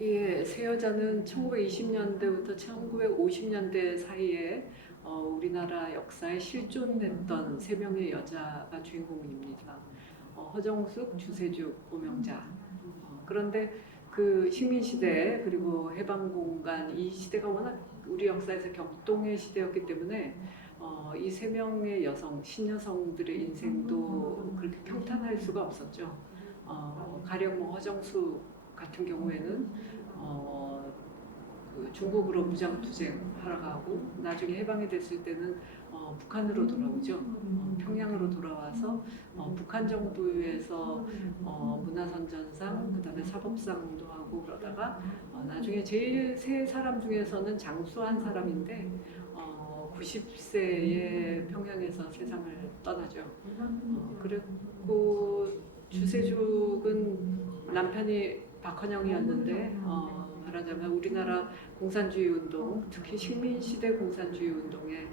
예, 새 여자는 1920년대부터 1950년대 사이에 우리나라 역사에 실존했던 세 명의 여자가 주인공입니다. 허정숙, 주세죽, 오명자. 그런데 그 식민시대 그리고 해방공간 이 시대가 워낙 우리 역사에서 격동의 시대였기 때문에 이 세 명의 여성, 신여성들의 인생도 그렇게 평탄할 수가 없었죠. 가령 뭐 허정숙 같은 경우에는 어, 그 중국으로 무장 투쟁하러 가고 나중에 해방이 됐을 때는 북한으로 돌아오죠. 평양으로 돌아와서 북한 정부에서 문화선전상 그다음에 사법상도 하고 그러다가 나중에 제일 세 사람 중에서는 장수한 사람인데 90세에 평양에서 세상을 떠나죠. 그리고 주세죽은 남편이 박헌영이었는데 말하자면 우리나라 공산주의 운동, 특히 식민시대 공산주의 운동의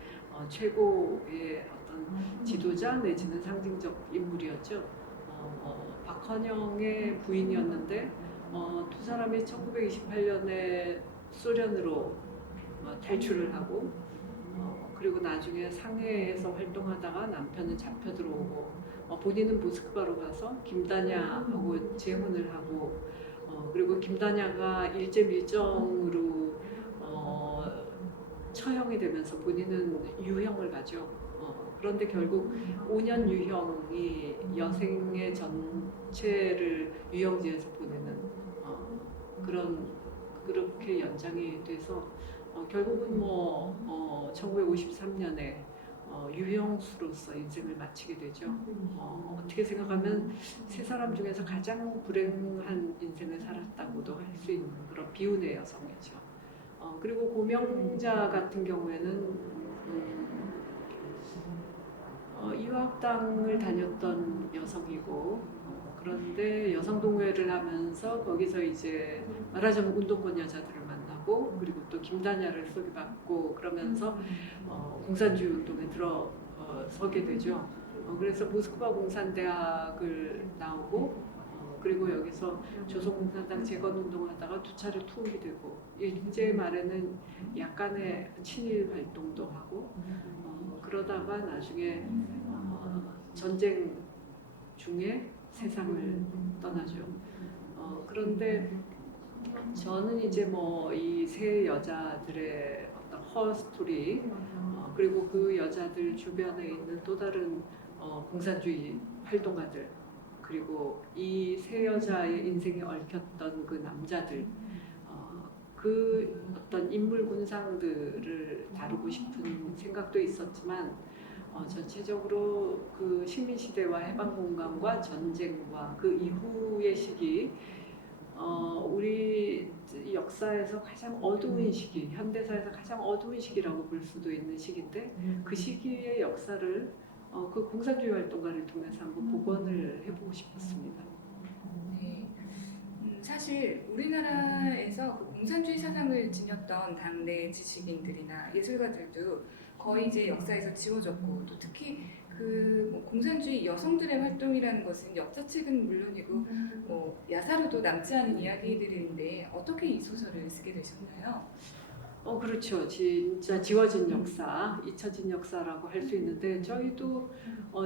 최고의 어떤 지도자 내지는 상징적 인물이었죠. 박헌영의 부인이었는데 두 사람이 1928년에 소련으로 탈출을 하고 그리고 나중에 상해에서 활동하다가 남편은 잡혀 들어오고 본인은 모스크바로 가서 김다냐하고 재혼을 하고 그리고 김다냐가 일제 밀정으로 처형이 되면서 본인은 유형을 가죠. 그런데 결국 5년 유형이 여생의 전체를 유형지에서 보내는 그렇게 연장이 돼서 결국은 1953년에 유형수로서 인생을 마치게 되죠. 어떻게 생각하면 세 사람 중에서 가장 불행한 인생을 살았다고도 할 수 있는 그런 비운의 여성이죠. 그리고 고명자 같은 경우에는 이화학당을 다녔던 여성이고 그런데 여성동호회를 하면서 거기서 이제 말하자면 운동권 여자들을 만나고 그리고 또 김다냐를 소개받고 그러면서 공산주의 운동에 들어서게 되죠. 그래서 모스크바 공산대학을 나오고 그리고 여기서 조선공산당 재건운동하다가 두 차례 투옥이 되고 일제 말에는 약간의 친일 활동도 하고 그러다가 나중에 전쟁 중에 세상을 떠나죠. 그런데 저는 이제 뭐 이 세 여자들의 어떤 허스토리 그리고 그 여자들 주변에 있는 또 다른 공산주의 활동가들 그리고 이 세 여자의 인생에 얽혔던 그 남자들 그 어떤 인물 군상들을 다루고 싶은 생각도 있었지만 전체적으로 그 식민시대와 해방공간과 전쟁과 그 이후의 시기 우리 역사에서 가장 어두운 시기, 현대사에서 가장 어두운 시기라고 볼 수도 있는 시기인데 그 시기의 역사를 그 공산주의 활동가를 통해서 한번 복원을 해보고 싶었습니다. 네. 사실 우리나라에서 그 공산주의 사상을 지녔던 당대 지식인들이나 예술가들도 거의 이제 역사에서 지워졌고 또 특히 그뭐 공산주의 여성들의 활동이라는 것은 역사책은 물론이고 뭐 야사로도 남지 않은 이야기들인데 어떻게 이 소설을 쓰게 되셨나요? 그렇죠. 진짜 지워진 역사, 잊혀진 역사라고 할 수 있는데 저희도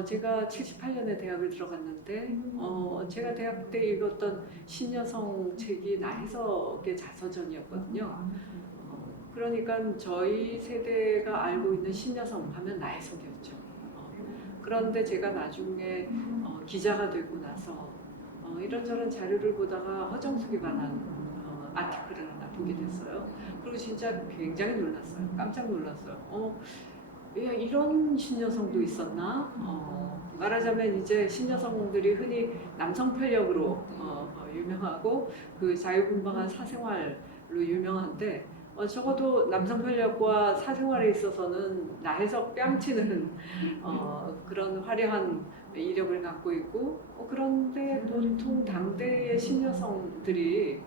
제가 78년에 대학을 들어갔는데 제가 대학 때 읽었던 신여성 책이 나혜석의 자서전이었거든요. 그러니까 저희 세대가 알고 있는 신여성 하면 나혜석이었죠. 그런데 제가 나중에 기자가 되고 나서 이런저런 자료를 보다가 허정숙에 관한 아티클을 하나 보게 됐어요. 그리고 진짜 굉장히 놀랐어요. 깜짝 놀랐어요. 야, 이런 신여성도 있었나? 말하자면 이제 신여성들이 흔히 남성 편력으로 유명하고 그 자유분방한 사생활로 유명한데 적어도 남성 편력과 사생활에 있어서는 나혜석 뺨치는 그런 화려한 이력을 갖고 있고 그런데 보통 당대의 신여성들이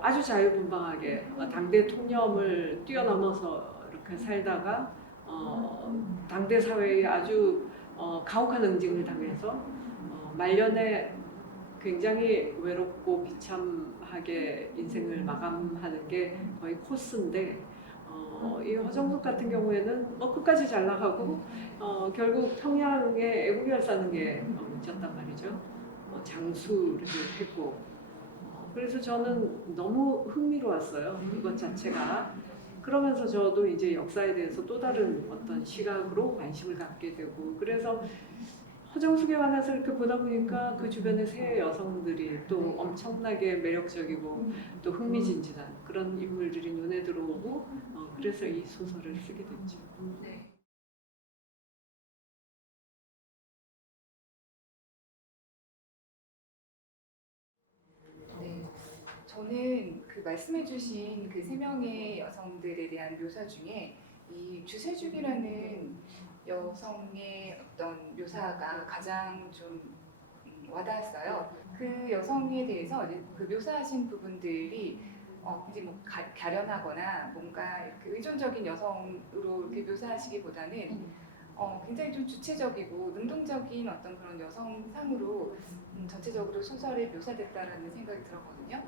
아주 자유분방하게 당대 통념을 뛰어넘어서 이렇게 살다가 당대 사회에 아주 가혹한 응징을 당해서 말년에 굉장히 외롭고 비참한 무난하게 인생을 마감하는 게 거의 코스인데 이 허정숙 같은 경우에는 뭐 끝까지 잘 나가고 결국 평양에 애국이를 사는 게 문제였단 말이죠. 장수를 했고 그래서 저는 너무 흥미로웠어요. 이것 자체가. 그러면서 저도 이제 역사에 대해서 또 다른 어떤 시각으로 관심을 갖게 되고 그래서 허정숙에 관해서 이렇게 보다 보니까 그 주변의 새 여성들이 또 엄청나게 매력적이고 또 흥미진진한 그런 인물들이 눈에 들어오고 그래서 이 소설을 쓰게 됐죠. 네. 네. 저는 그 말씀해주신 그 세 명의 여성들에 대한 묘사 중에 이 주세죽이라는 여성의 어떤 묘사가 가장 좀 와닿았어요. 그 여성에 대해서 이제 그 묘사하신 부분들이 이제 뭐 가련하거나 뭔가 이렇게 의존적인 여성으로 이렇게 묘사하시기보다는 굉장히 좀 주체적이고 능동적인 어떤 그런 여성상으로 전체적으로 소설에 묘사됐다라는 생각이 들었거든요.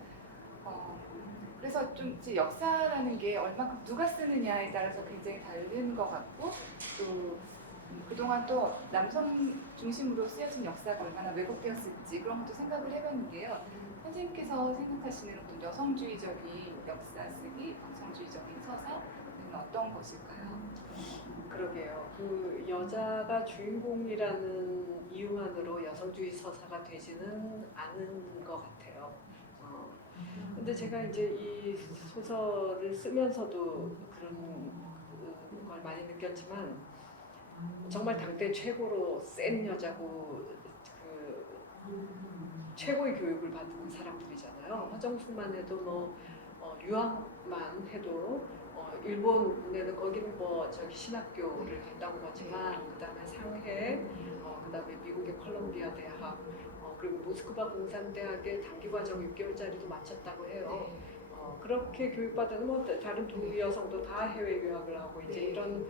그래서 좀 이제 역사라는 게 얼마큼 누가 쓰느냐에 따라서 굉장히 다른 것 같고 또 그동안 또 남성 중심으로 쓰여진 역사가 얼마나 왜곡되었을지 그런 것도 생각을 해봤는데요. 선생님께서 생각하시는 어떤 여성주의적인 역사 쓰기, 여성주의적인 서사는 어떤 것일까요? 그러게요. 그 여자가 주인공이라는 이유만으로 여성주의 서사가 되지는 않은 것 같아요. 근데 제가 이제 이 소설을 쓰면서도 그런 걸 많이 느꼈지만 정말 당대 최고로 센 여자고 그 최고의 교육을 받은 사람들이잖아요. 허정숙만 해도 뭐 유학만 해도 일본에는 거기는 뭐 저기 신학교를 갔다 온 거지만 그다음에 상해, 그다음에 미국의 콜롬비아 대학, 그리고 모스크바 공산대학에 단기 과정 6개월짜리도 마쳤다고 해요. 그렇게 교육받은 뭐 다른 두 여성도 다 해외 유학을 하고 이제 이런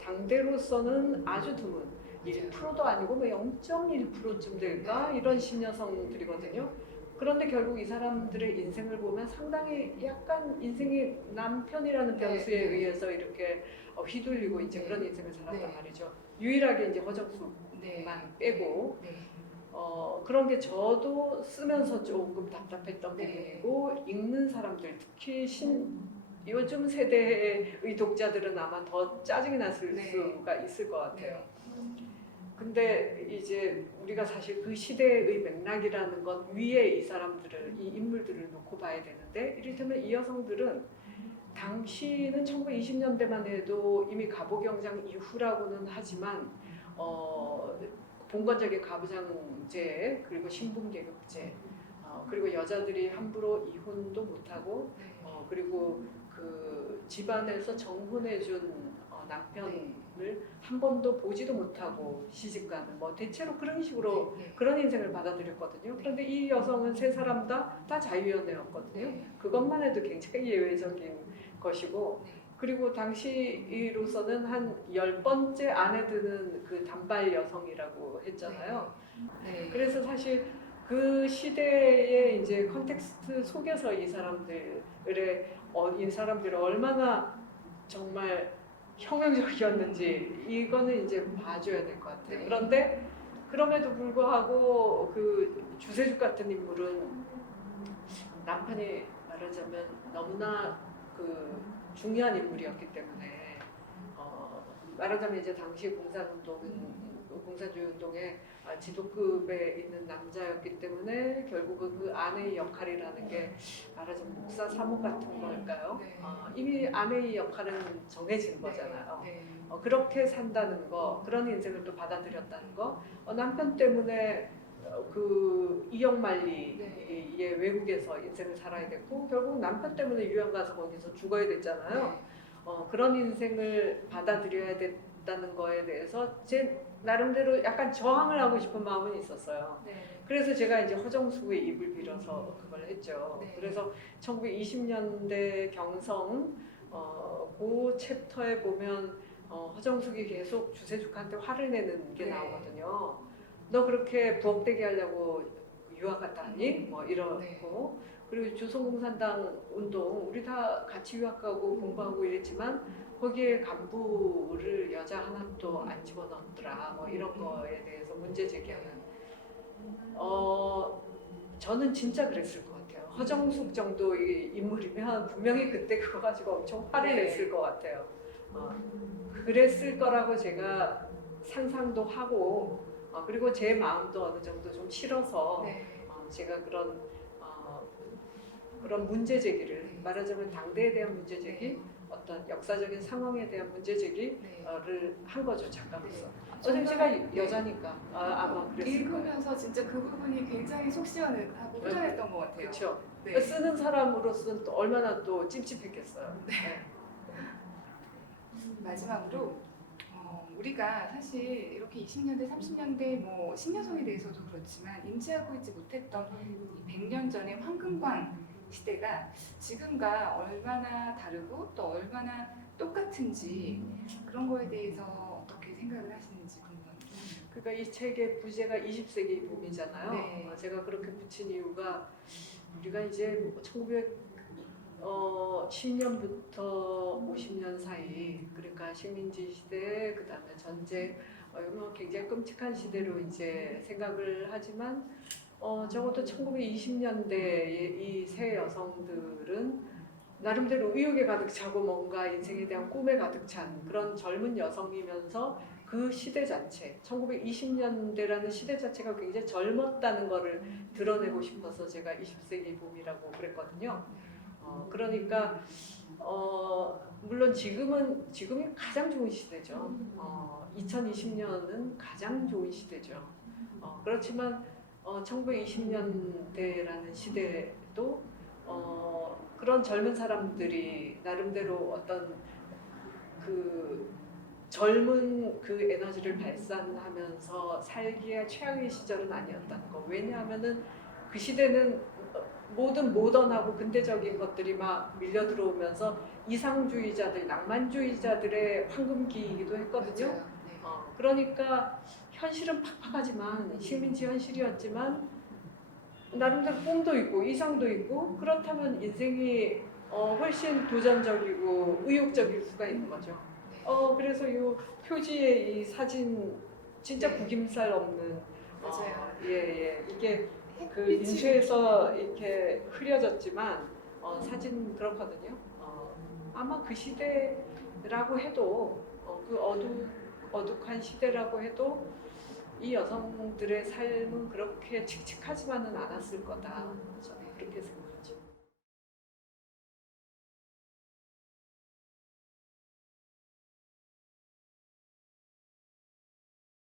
당대로서는 아주 드문 1%도 아니고 뭐 0.1%쯤 될까 이런 신여성들이거든요. 그런데 결국 이 사람들의 인생을 보면 상당히 약간 인생이 남편이라는 변수에 의해서 이렇게 휘둘리고 이제 그런 인생을 살았단 말이죠. 유일하게 이제 허정숙만 빼고 그런 게 저도 쓰면서 조금 답답했던 부분이고 읽는 사람들 특히 요즘 세대의 독자들은 아마 더 짜증이 났을 수가 있을 것 같아요. 근데 이제 우리가 사실 그 시대의 맥락이라는 것 위에 이 사람들을, 이 인물들을 놓고 봐야 되는데 이를테면 이 여성들은 당시는 1920년대만 해도 이미 가보경장 이후라고는 하지만 봉건적인 가부장제 그리고 신분계급제 그리고 여자들이 함부로 이혼도 못하고 그리고 그 집안에서 정혼해준 남편을 한 번도 보지도 못하고 시집가는 뭐 대체로 그런 식으로 그런 인생을 받아들였거든요. 그런데 이 여성은 세 사람 다 자유연애였거든요. 그것만 해도 굉장히 예외적인 것이고 그리고 당시로서는 한 10번째 안에 드는 그 단발 여성이라고 했잖아요. 그래서 사실 그 시대의 이제 컨텍스트 속에서 이 사람들이 얼마나 정말 혁명적이었는지 이거는 이제 봐줘야 될 것 같아요. 그런데 그럼에도 불구하고 그 주세죽 같은 인물은 남편이 말하자면 너무나 그 중요한 인물이었기 때문에 말하자면 이제 당시 공산주의 운동의 지도급에 있는 남자였기 때문에 결국은 그 아내의 역할이라는 게 말하자면 목사 사모 같은 걸까요? 이미 아내의 역할은 정해진 거잖아요. 그렇게 산다는 거, 그런 인생을 또 받아들였다는 거, 남편 때문에 그 이영만리의 외국에서 인생을 살아야 됐고 결국 남편 때문에 유학 가서 거기서 죽어야 됐잖아요. 그런 인생을 받아들여야 됐다는 거에 대해서 제 나름대로 약간 저항을 하고 싶은 마음은 있었어요. 그래서 제가 이제 허정숙의 입을 빌어서 그걸 했죠. 그래서 1920년대 경성 그 챕터에 보면 허정숙이 계속 주세죽한테 화를 내는 게 나오거든요. 너 그렇게 부엌대기 하려고 유학 갔다 왔니? 뭐 이러고 그리고 조선공산당 운동 우리 다 같이 유학 가고 공부하고 이랬지만 거기에 간부를 여자 하나도 안 집어넣었더라. 뭐 이런 거에 대해서 문제 제기하는. 저는 진짜 그랬을 것 같아요. 허정숙 정도의 인물이면 분명히 그때 그거 가지고 엄청 화를 네. 냈을 것 같아요. 그랬을 거라고 제가 상상도 하고 그리고 제 마음도 어느 정도 좀 싫어서 네. 제가 그런 문제 제기를 네. 말하자면 당대에 대한 문제 제기, 어떤 역사적인 상황에 대한 문제 제기를 네. 한 거죠 작가로서. 네. 어차피 정말, 제가 여자니까 아마 그랬을 거예요. 읽으면서 진짜 그 부분이 굉장히 속 시원하고 뿌듯했던 것 같아요. 그렇죠. 네. 쓰는 사람으로서는 또 얼마나 또 찝찝했겠어요. 네. 마지막으로 우리가 사실 이렇게 20년대, 30년대 뭐 신여성에 대해서도 그렇지만 인지하고 있지 못했던 이 100년 전의 황금광 시대가 지금과 얼마나 다르고 또 얼마나 똑같은지 그런 거에 대해서 어떻게 생각을 하시는지 궁금합니다. 그러니까 이 책의 부제가 20세기 봄이잖아요. 네. 제가 그렇게 붙인 이유가 우리가 이제 1910년부터 50년 사이, 그러니까 식민지 시대, 그다음에 전쟁, 뭐 굉장히 끔찍한 시대로 이제 생각을 하지만 적어도 1920년대의 이 세 여성들은 나름대로 의욕에 가득 차고 뭔가 인생에 대한 꿈에 가득 찬 그런 젊은 여성이면서 그 시대 자체, 1920년대라는 시대 자체가 굉장히 젊었다는 거를 드러내고 싶어서 제가 20세기 봄이라고 그랬거든요. 그러니까 물론 지금이 가장 좋은 시대죠. 2020년은 가장 좋은 시대죠. 그렇지만 1920년대라는 시대도 그런 젊은 사람들이 나름대로 어떤 그 젊은 그 에너지를 발산하면서 살기에 최악의 시절은 아니었다는 거. 왜냐하면은 그 시대는 모든 모던하고 근대적인 것들이 막 밀려 들어오면서 이상주의자들, 낭만주의자들의 황금기이기도 했거든요. 맞아요. 네. 그러니까 현실은 팍팍하지만 식민지 현실이었지만 나름대로 꿈도 있고 이상도 있고 그렇다면 인생이 훨씬 도전적이고 의욕적일 수가 있는 거죠. 그래서 이 표지의 이 사진 진짜 네. 구김살 없는 맞아요. 예 이게 그 햇빛이- 인쇄에서 이렇게 흐려졌지만 사진 그렇거든요. 아마 그 시대라고 해도 그 어둑한 시대라고 해도 이 여성들의 삶은 그렇게 칙칙하지만은 않았을 거다. 저는 그렇게 생각합니다.